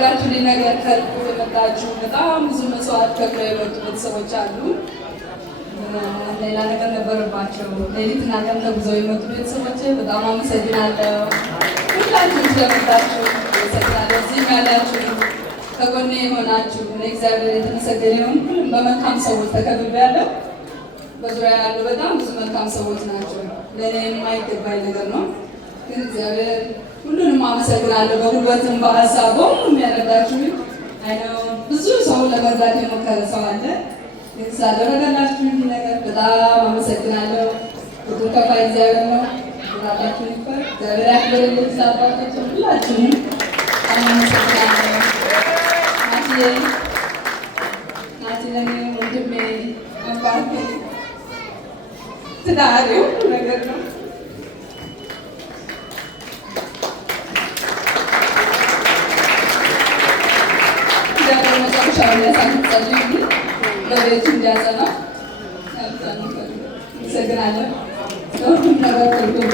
ጋችሁ ነገር ከልብ የመጣችሁ በጣም ብዙ መስዋዕት ከፍለው የመጡ ቤተሰቦች አሉ። ሌላ ነገር ነበረባቸው። ሌሊትና ቀን ተጉዘው የመጡ ቤተሰቦች በጣም አመሰግናለሁ። ሁላችሁም ስለመጣችሁ አመሰግናለሁ። እዚህም ያላችሁ ከጎኔ የሆናችሁ እግዚአብሔር የተመሰገነ ይሁን። ሁሉም በመልካም ሰዎች ተከብቤያለሁ። በዙሪያ ያሉ በጣም ብዙ መልካም ሰዎች ናቸው። ለእኔ የማይገባኝ ነገር ነው፣ ግን እግዚአብሔር ሁሉንም አመሰግናለሁ። በጉልበትም በሀሳብ ሁሉም ያረዳችሁ አይነው። ብዙ ሰው ለመርዳት የሞከረ ሰው አለ፣ ግን ስላደረገላችሁ ይህ ነገር በጣም አመሰግናለሁ። ብዙ ከፋይ እግዚአብሔር ነው። ራታችሁ ይፈር እግዚአብሔር ያክብርልኝ። ስላባታችሁ ሁላችሁም አመሰግናለሁ። ናቲ ለኔ ወንድሜ አባቴ ትዳሬ ሁሉ ነገር ነው። እግዚአብሔር መጨረሻውን ያሳምጸልኝ፣ በቤቱ እንዲያጸና አመሰግናለሁ። ለሁሉም ነገር ትርጉም